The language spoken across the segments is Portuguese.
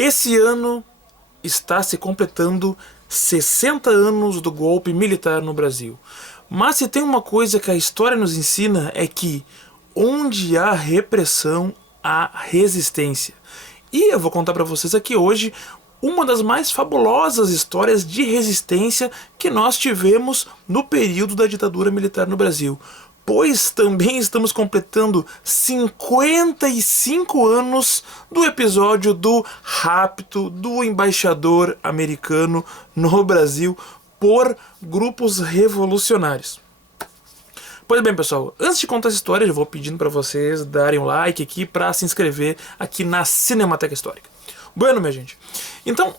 Esse ano está se completando 60 anos do golpe militar no Brasil. Mas se tem uma coisa que a história nos ensina é que onde há repressão, há resistência. E eu vou contar para vocês aqui hoje uma das mais fabulosas histórias de resistência que nós tivemos no período da ditadura militar no Brasil. Pois também estamos completando 55 anos do episódio do rapto do embaixador americano no Brasil por grupos revolucionários. Pois bem, pessoal, antes de contar essa história, eu vou pedindo para vocês darem um like aqui para se inscrever aqui na Cinemateca Histórica. Bueno, minha gente, então,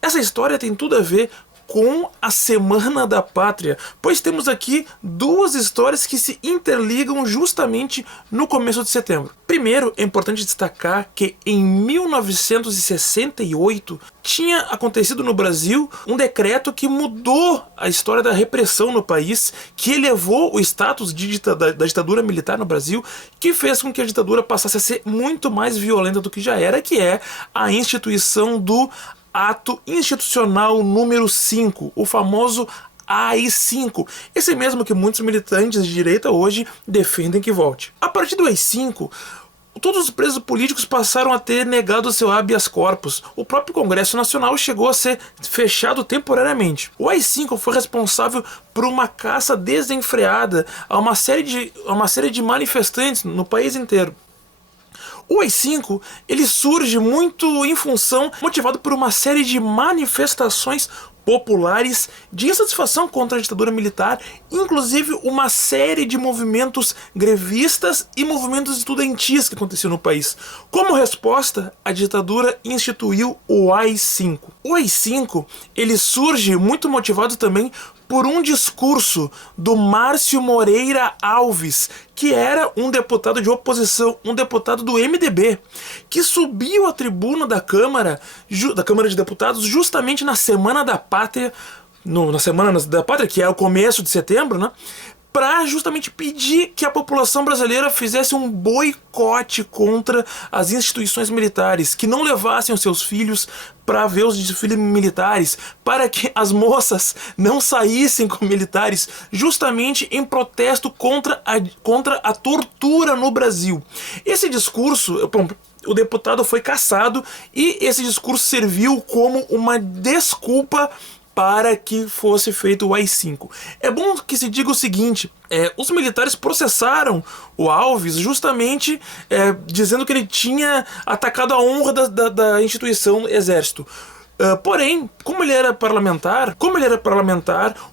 essa história tem tudo a ver com a Semana da Pátria, pois temos aqui duas histórias que se interligam justamente no começo de setembro. Primeiro, é importante destacar que em 1968 tinha acontecido no Brasil um decreto que mudou a história da repressão no país, que elevou o status da ditadura militar no Brasil, que fez com que a ditadura passasse a ser muito mais violenta do que já era, que é a instituição do Ato Institucional número 5, o famoso AI-5, esse mesmo que muitos militantes de direita hoje defendem que volte. A partir do AI-5, todos os presos políticos passaram a ter negado seu habeas corpus. O próprio Congresso Nacional chegou a ser fechado temporariamente. O AI-5 foi responsável por uma caça desenfreada a uma série de manifestantes no país inteiro. O AI-5, ele surge muito motivado por uma série de manifestações populares de insatisfação contra a ditadura militar, inclusive uma série de movimentos grevistas e movimentos estudantis que aconteciam no país. Como resposta, a ditadura instituiu o AI-5. O AI-5, ele surge muito motivado também por um discurso do Márcio Moreira Alves, que era um deputado de oposição, um deputado do MDB, que subiu à tribuna da Câmara de Deputados justamente na Semana da Pátria, na Semana da Pátria, que é o começo de setembro, né? Para justamente pedir que a população brasileira fizesse um boicote contra as instituições militares, que não levassem os seus filhos para ver os desfiles militares, para que as moças não saíssem com militares, justamente em protesto contra a tortura no Brasil. Esse discurso, o deputado foi cassado e esse discurso serviu como uma desculpa para que fosse feito o AI-5. É bom que se diga o seguinte, os militares processaram o Alves justamente dizendo que ele tinha atacado a honra da instituição Exército. Porém, como ele era parlamentar,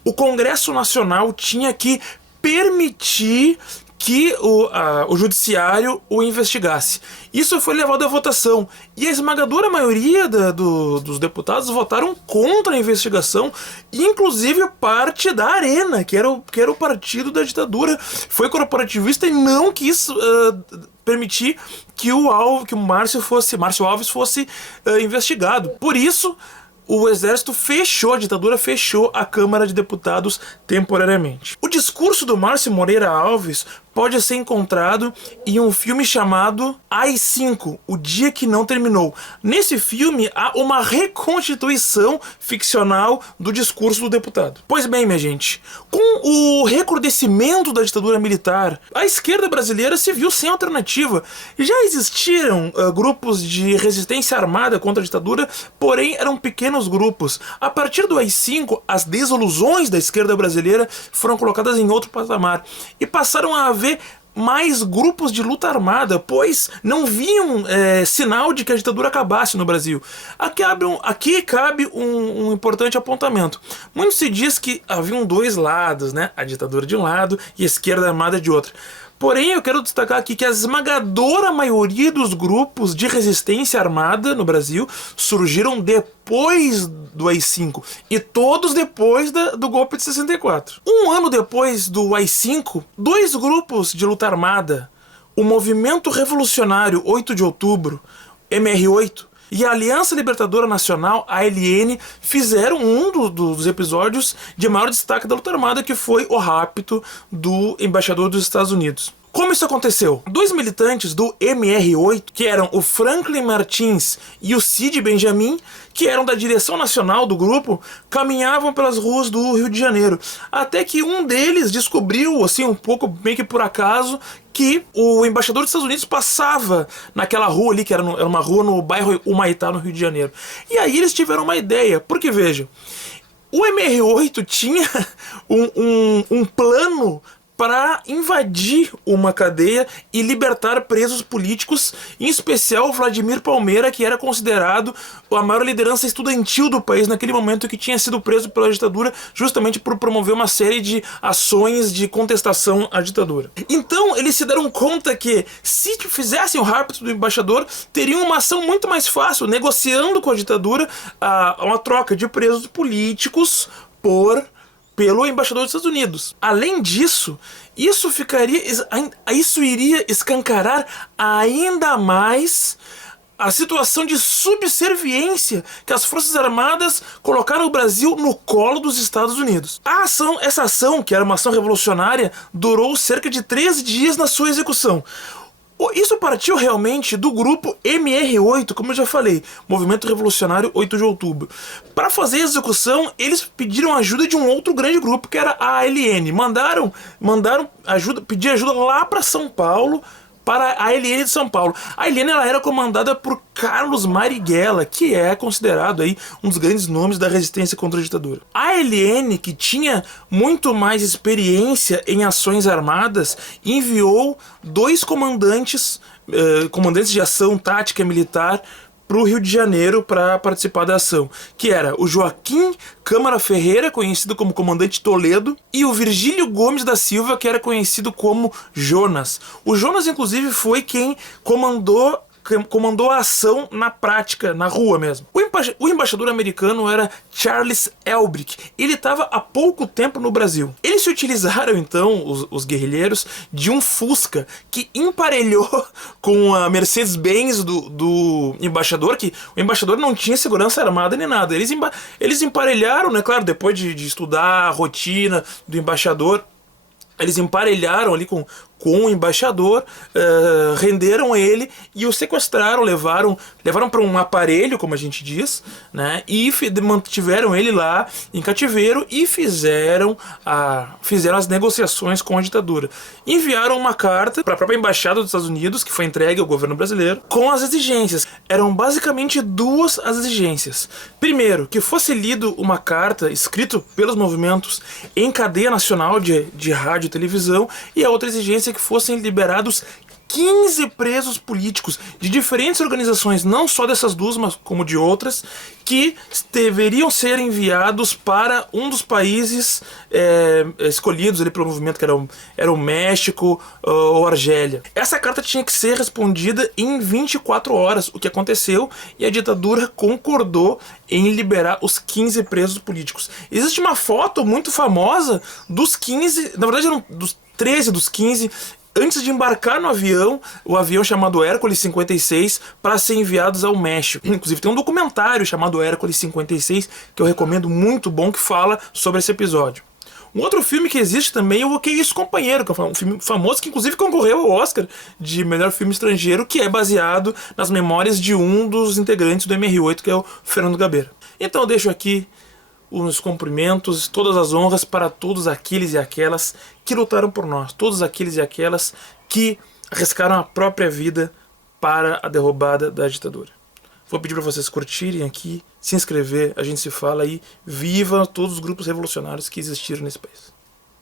o Congresso Nacional tinha que permitir que o judiciário o investigasse. Isso foi levado à votação. E a esmagadora maioria dos deputados votaram contra a investigação, inclusive parte da Arena, que era o partido da ditadura. Foi corporativista e não quis permitir que o Márcio Alves fosse investigado. Por isso, o Exército a ditadura fechou a Câmara de Deputados temporariamente. O discurso do Márcio Moreira Alves pode ser encontrado em um filme chamado AI-5, O Dia que Não Terminou. Nesse filme há uma reconstituição ficcional do discurso do deputado. Pois bem, minha gente, com o recrudescimento da ditadura militar, a esquerda brasileira se viu sem alternativa. Já existiram grupos de resistência armada contra a ditadura, porém eram pequenos grupos. A partir do AI-5, as desilusões da esquerda brasileira foram colocadas em outro patamar e passaram a haver mais grupos de luta armada, pois não viam sinal de que a ditadura acabasse no Brasil. Aqui cabe um importante apontamento. Muito se diz que haviam dois lados, né? A ditadura de um lado e a esquerda armada de outro. Porém, eu quero destacar aqui que a esmagadora maioria dos grupos de resistência armada no Brasil surgiram depois do AI-5 e todos depois do golpe de 64. Um ano depois do AI-5, dois grupos de luta armada, o Movimento Revolucionário 8 de Outubro, MR8, e a Aliança Libertadora Nacional, ALN, fizeram um dos episódios de maior destaque da luta armada, que foi o rapto do embaixador dos Estados Unidos. Como isso aconteceu? Dois militantes do MR8, que eram o Franklin Martins e o Cid Benjamin, que eram da direção nacional do grupo, caminhavam pelas ruas do Rio de Janeiro. Até que um deles descobriu, assim, um pouco meio que por acaso, que o embaixador dos Estados Unidos passava naquela rua ali, que era uma rua no bairro Humaitá, no Rio de Janeiro. E aí eles tiveram uma ideia, porque veja, o MR8 tinha um plano para invadir uma cadeia e libertar presos políticos, em especial Vladimir Palmeira, que era considerado a maior liderança estudantil do país naquele momento, que tinha sido preso pela ditadura justamente por promover uma série de ações de contestação à ditadura. Então eles se deram conta que, se fizessem o rapto do embaixador, teriam uma ação muito mais fácil, negociando com a ditadura uma troca de presos políticos pelo embaixador dos Estados Unidos. Além disso, isso iria escancarar ainda mais a situação de subserviência que as Forças Armadas colocaram o Brasil no colo dos Estados Unidos. Essa ação, que era uma ação revolucionária, durou cerca de 13 dias na sua execução. Isso partiu realmente do grupo MR8, como eu já falei, Movimento Revolucionário 8 de Outubro. Para fazer a execução, eles pediram ajuda de um outro grande grupo, que era a ALN. Pediram ajuda lá para São Paulo, para a ALN de São Paulo. A ALN ela era comandada por Carlos Marighella, que é considerado aí um dos grandes nomes da resistência contra a ditadura. A ALN, que tinha muito mais experiência em ações armadas, enviou dois comandantes de ação tática militar para o Rio de Janeiro para participar da ação, que era o Joaquim Câmara Ferreira, conhecido como Comandante Toledo, e o Virgílio Gomes da Silva, que era conhecido como Jonas. O Jonas, inclusive, foi quem comandou a ação na prática, na rua mesmo. O embaixador americano era Charles Elbrick. Ele estava há pouco tempo no Brasil. Eles se utilizaram, então, os guerrilheiros, de um Fusca que emparelhou com a Mercedes-Benz do embaixador, que o embaixador não tinha segurança armada nem nada. Eles emparelharam, né, claro, depois de estudar a rotina do embaixador, eles emparelharam ali com o embaixador, renderam ele e o sequestraram, levaram para um aparelho, como a gente diz, né, e mantiveram ele lá em cativeiro e fizeram as negociações com a ditadura. Enviaram uma carta para a própria embaixada dos Estados Unidos, que foi entregue ao governo brasileiro, com as exigências. Eram basicamente duas as exigências. Primeiro, que fosse lido uma carta escrita pelos movimentos em cadeia nacional de rádio e televisão, e a outra exigência que fossem liberados 15 presos políticos de diferentes organizações, não só dessas duas, mas como de outras, que deveriam ser enviados para um dos países escolhidos ali pelo movimento, que era o México ou Argélia. Essa carta tinha que ser respondida em 24 horas, o que aconteceu, e a ditadura concordou em liberar os 15 presos políticos. Existe uma foto muito famosa dos 15, na verdade eram dos 13 dos 15, antes de embarcar no avião, o avião chamado Hércules 56, para ser enviados ao México. Inclusive tem um documentário chamado Hércules 56, que eu recomendo, muito bom, que fala sobre esse episódio. Um outro filme que existe também é o Que Isso, Companheiro, que é um filme famoso que inclusive concorreu ao Oscar de melhor filme estrangeiro, que é baseado nas memórias de um dos integrantes do MR8, que é o Fernando Gabeira. Então eu deixo aqui os cumprimentos, todas as honras para todos aqueles e aquelas que lutaram por nós, todos aqueles e aquelas que arriscaram a própria vida para a derrubada da ditadura. Vou pedir para vocês curtirem aqui, se inscrever, a gente se fala aí, viva todos os grupos revolucionários que existiram nesse país.